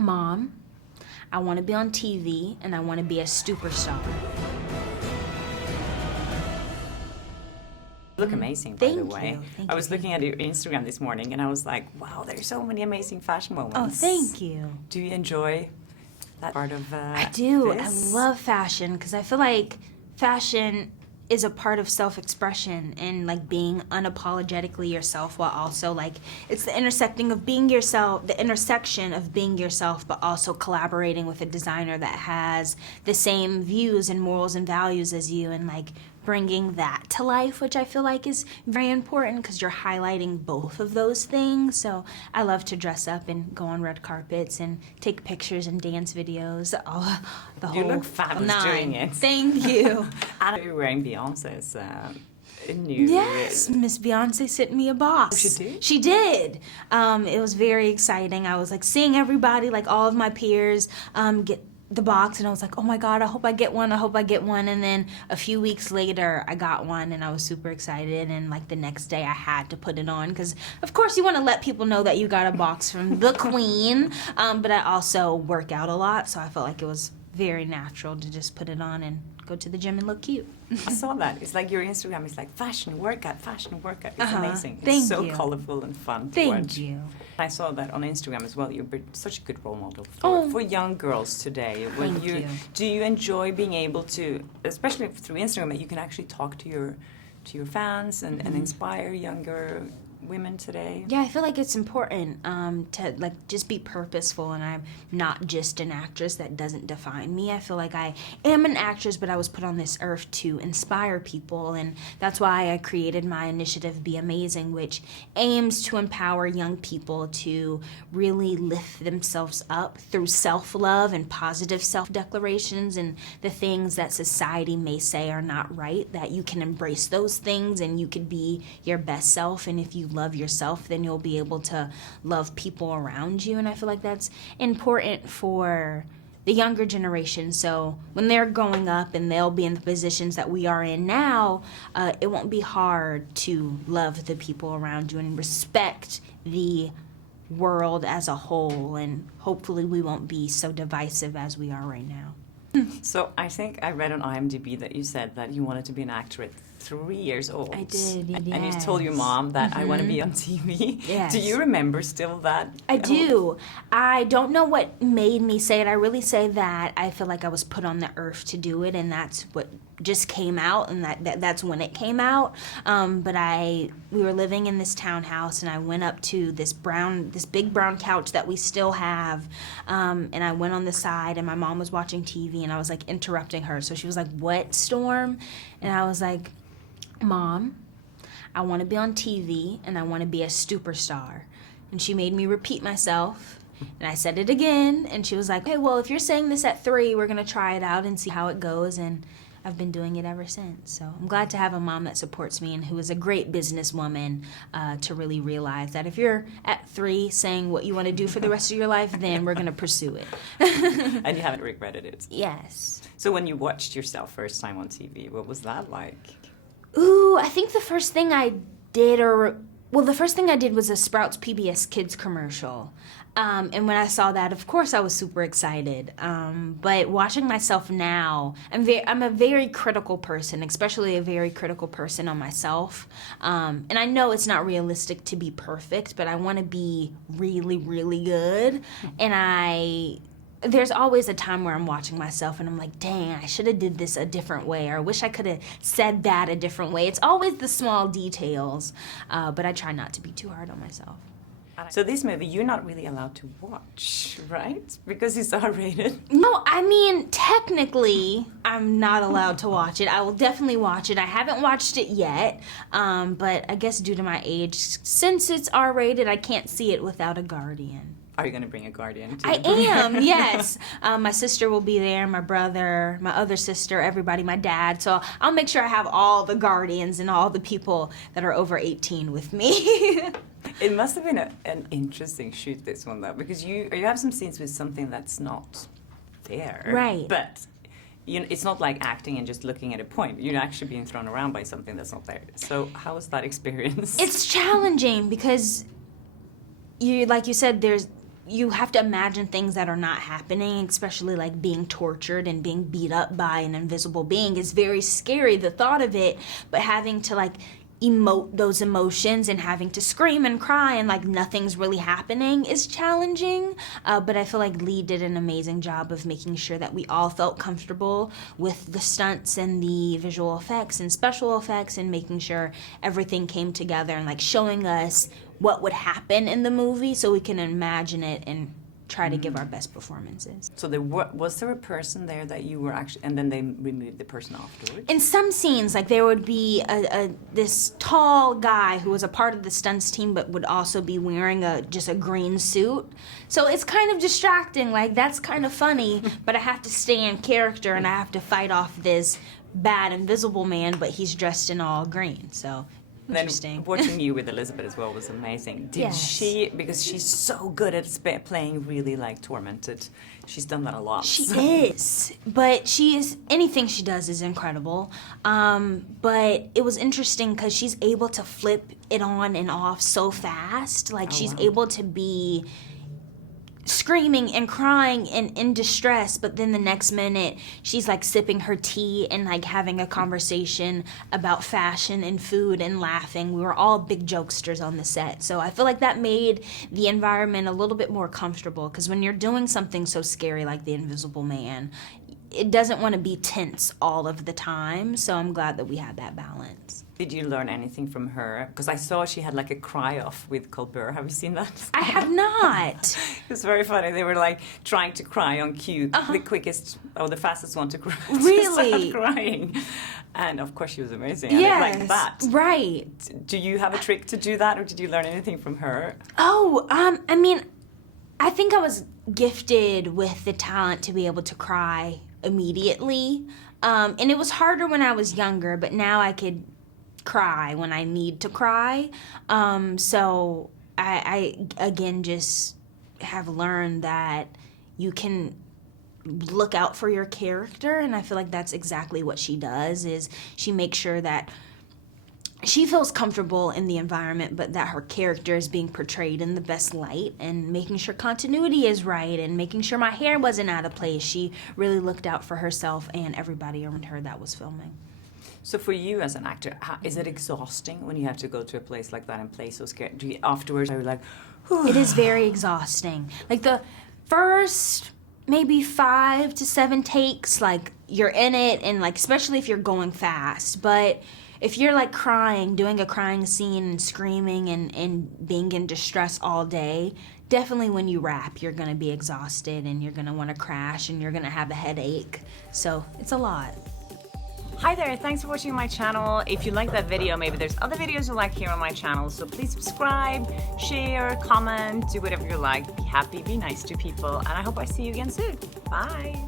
Mom, I want to be on TV and I want to be a superstar. You look amazing, by the way. Thank I you. was looking at your Instagram this morning and I was like, wow, there's so many amazing fashion moments. Oh, thank you. Do you enjoy that part of I do. this? I love fashion because I feel like fashion is a part of self-expression and like being unapologetically yourself while also like it's the intersection of being yourself, but also collaborating with a designer that has the same views and morals and values as you, and like bringing that to life, which I feel like is very important because you're highlighting both of those things. So I love to dress up and go on red carpets and take pictures and dance videos. You look fabulous doing it. Thank you. And you're wearing Beyonce's new... Yes, Miss Beyonce sent me a box. Oh, she did? She did. It was very exciting. I was like seeing everybody, like all of my peers, get the box, and I was like, oh my God, I hope I get one, and then a few weeks later I got one and I was super excited, and like the next day I had to put it on because of course you want to let people know that you got a box from the queen, but I also work out a lot, so I felt like it was very natural to just put it on and go to the gym and look cute. I saw that. It's like your Instagram is like fashion workout. It's amazing. Thank It's so you. colorful and fun to Thank watch. you. I saw that on Instagram as well. You're such a good role model Oh. for young girls today. When Thank you. Do you enjoy being able to, especially through Instagram, that you can actually talk to your fans and inspire younger women today? Yeah, I feel like it's important to like just be purposeful, and I'm not just an actress. That doesn't define me. I feel like I am an actress, but I was put on this earth to inspire people, and that's why I created my initiative Be Amazing, which aims to empower young people to really lift themselves up through self-love and positive self-declarations and the things that society may say are not right, that you can embrace those things and you could be your best self, and if you love yourself, then you'll be able to love people around you. And I feel like that's important for the younger generation. So when they're growing up and they'll be in the positions that we are in now, it won't be hard to love the people around you and respect the world as a whole. And hopefully we won't be so divisive as we are right now. So I think I read on IMDb that you said that you wanted to be an actor at 3 years old. I did, And you yes. told your mom that I want to be on TV. Yes. Do you remember still that? I do. I don't know what made me say it. I really say that I feel like I was put on the earth to do it, and that's what just came out, and that's when it came out. But we were living in this townhouse, and I went up to this big brown couch that we still have, and I went on the side, and my mom was watching TV, and I was like interrupting her. So she was like, "What, Storm?" And I was like, "Mom, I want to be on TV and I want to be a superstar." And she made me repeat myself, and I said it again, and she was like, "Hey, well, if you're saying this at 3, we're going to try it out and see how it goes." And I've been doing it ever since. So I'm glad to have a mom that supports me and who is a great businesswoman, to really realize that if you're at 3 saying what you want to do for the rest of your life, then we're going to pursue it. And you haven't regretted it? Yes. So when you watched yourself first time on TV, what was that like? Ooh, I think the first thing I did, the first thing I did was a Sprouts PBS Kids commercial. And when I saw that, of course, I was super excited. But watching myself now, I'm a very critical person, especially a very critical person on myself. And I know it's not realistic to be perfect, but I want to be really, really good. And there's always a time where I'm watching myself and I'm like, dang, I should have did this a different way, or I wish I could have said that a different way. It's always the small details, but I try not to be too hard on myself. So this movie, you're not really allowed to watch, right? Because it's R-rated. No, I mean, technically, I'm not allowed to watch it. I will definitely watch it. I haven't watched it yet, but I guess due to my age, since it's R-rated, I can't see it without a guardian. Are you going to bring a guardian? I am, yes. My sister will be there, my brother, my other sister, everybody, my dad. So I'll make sure I have all the guardians and all the people that are over 18 with me. It must have been an interesting shoot, this one, though, because you have some scenes with something that's not there. Right. But it's not like acting and just looking at a point. You're actually being thrown around by something that's not there. So how was that experience? It's challenging because, like you said, you have to imagine things that are not happening, especially like being tortured and being beat up by an invisible being is very scary, the thought of it, but having to like emote those emotions and having to scream and cry and like nothing's really happening is challenging. But I feel like Lee did an amazing job of making sure that we all felt comfortable with the stunts and the visual effects and special effects, and making sure everything came together and like showing us what would happen in the movie so we can imagine it and try to give our best performances. So was there a person there that you were actually, and then they removed the person afterwards? In some scenes, like there would be this tall guy who was a part of the stunts team, but would also be wearing just a green suit. So it's kind of distracting. Like that's kind of funny, but I have to stay in character and I have to fight off this bad invisible man, but he's dressed in all green. So. Then watching you with Elizabeth as well was amazing. Did she, because she's so good at playing really like tormented, she's done that a lot. She is, but anything she does is incredible. But it was interesting because she's able to flip it on and off so fast. Like she's able to be screaming and crying and in distress, but then the next minute she's like sipping her tea and like having a conversation about fashion and food and laughing. We were all big jokesters on the set, so I feel like that made the environment a little bit more comfortable, because when you're doing something so scary like the Invisible Man, it doesn't want to be tense all of the time, so I'm glad that we had that balance. Did you learn anything from her? Because I saw she had like a cry-off with Colbert. Have you seen that? I have not. It was very funny. They were like trying to cry on cue. The quickest or the fastest one to cry. Really? To start crying. And of course she was amazing. Yes, like that. Right. Do you have a trick to do that, or did you learn anything from her? Oh, I mean, I think I was gifted with the talent to be able to cry immediately. And it was harder when I was younger, but now I could cry when I need to cry. So I again just have learned that you can look out for your character, and I feel like that's exactly what she does. Is she makes sure that she feels comfortable in the environment, but that her character is being portrayed in the best light, and making sure continuity is right, and making sure my hair wasn't out of place. She really looked out for herself and everybody around her that was filming. So for you as an actor, is it exhausting when you have to go to a place like that and play so scared? Do you, afterwards, are you like, whew? It is very exhausting. Like the first maybe 5 to 7 takes, like you're in it, and like especially if you're going fast. But if you're like crying, doing a crying scene and screaming and being in distress all day, definitely when you wrap, you're gonna be exhausted and you're gonna wanna crash and you're gonna have a headache. So it's a lot. Hi there, thanks for watching my channel. If you like that video, maybe there's other videos you like here on my channel, so please subscribe, share, comment, do whatever you like. Be happy, be nice to people, and I hope I see you again soon. Bye.